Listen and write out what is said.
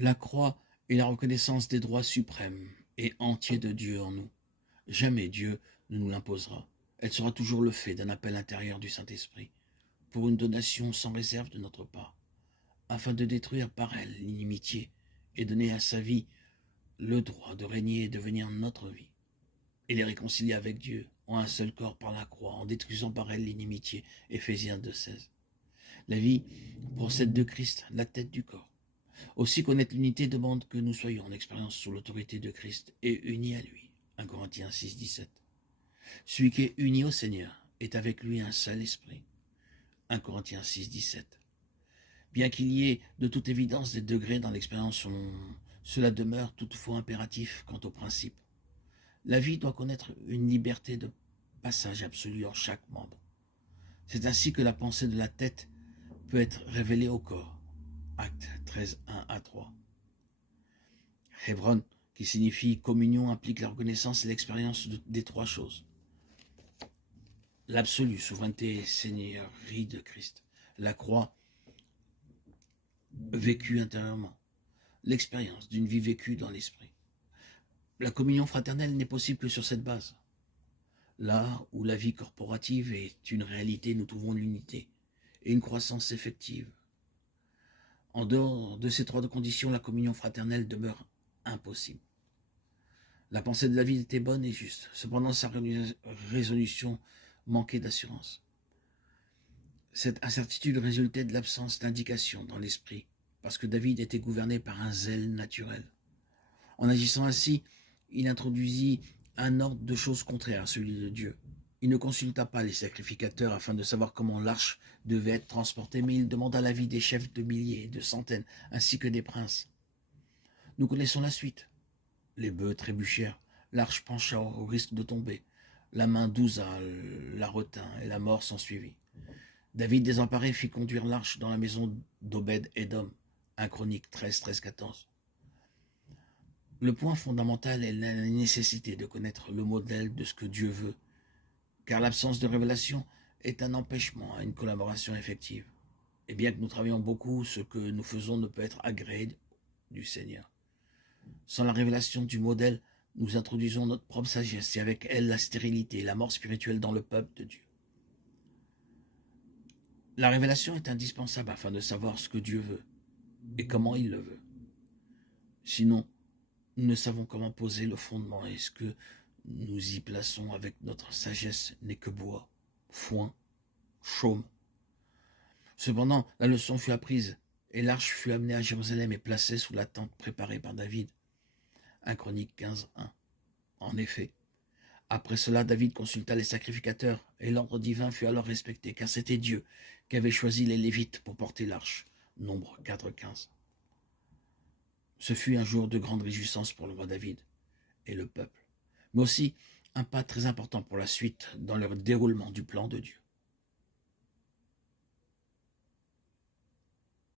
La croix est la reconnaissance des droits suprêmes et entiers de Dieu en nous. Jamais Dieu ne nous l'imposera. Elle sera toujours le fait d'un appel intérieur du Saint-Esprit, pour une donation sans réserve de notre part, afin de détruire par elle l'inimitié et donner à sa vie le droit de régner et de devenir notre vie. Et les réconcilier avec Dieu en un seul corps par la croix, en détruisant par elle l'inimitié. Éphésiens 2,16. La vie procède de Christ, la tête du corps. Aussi connaître l'unité demande que nous soyons en expérience sous l'autorité de Christ et unis à lui. 1 Corinthiens 6,17. Celui qui est uni au Seigneur est avec lui un seul esprit. 1 Corinthiens 6,17. Bien qu'il y ait de toute évidence des degrés dans l'expérience, cela demeure toutefois impératif quant au principe. La vie doit connaître une liberté de passage absolue en chaque membre. C'est ainsi que la pensée de la tête peut être révélée au corps. Acte 13, 1 à 3. Hebron, qui signifie communion, implique la reconnaissance et l'expérience des trois choses. L'absolue souveraineté et seigneurie de Christ. La croix vécue intérieurement. L'expérience d'une vie vécue dans l'esprit. La communion fraternelle n'est possible que sur cette base. Là où la vie corporative est une réalité, nous trouvons l'unité et une croissance effective. En dehors de ces trois conditions, la communion fraternelle demeure impossible. La pensée de David était bonne et juste. Cependant, sa résolution manquait d'assurance. Cette incertitude résultait de l'absence d'indication dans l'esprit, parce que David était gouverné par un zèle naturel. En agissant ainsi, il introduisit un ordre de choses contraires à celui de Dieu. Il ne consulta pas les sacrificateurs afin de savoir comment l'arche devait être transportée, mais il demanda l'avis des chefs de milliers et de centaines, ainsi que des princes. Nous connaissons la suite. Les bœufs trébuchèrent, l'arche pencha au risque de tomber. La main d'Ouza la retint et la mort s'ensuivit. David, désemparé, fit conduire l'arche dans la maison d'Obed-Édom. 1 Chroniques 13, 13, 14. Le point fondamental est la nécessité de connaître le modèle de ce que Dieu veut, car l'absence de révélation est un empêchement à une collaboration effective. Et bien que nous travaillons beaucoup, ce que nous faisons ne peut être agréé du Seigneur. Sans la révélation du modèle, nous introduisons notre propre sagesse et avec elle la stérilité et la mort spirituelle dans le peuple de Dieu. La révélation est indispensable afin de savoir ce que Dieu veut et comment il le veut. Sinon, nous ne savons comment poser le fondement et ce que nous y plaçons avec notre sagesse n'est que bois, foin, chaume. Cependant, la leçon fut apprise et l'arche fut amenée à Jérusalem et placée sous la tente préparée par David. 1 Chroniques 15, 1. En effet, après cela, David consulta les sacrificateurs et l'ordre divin fut alors respecté, car c'était Dieu qui avait choisi les Lévites pour porter l'arche. Nombre 4, 15. Ce fut un jour de grande réjouissance pour le roi David et le peuple, mais aussi un pas très important pour la suite dans le déroulement du plan de Dieu.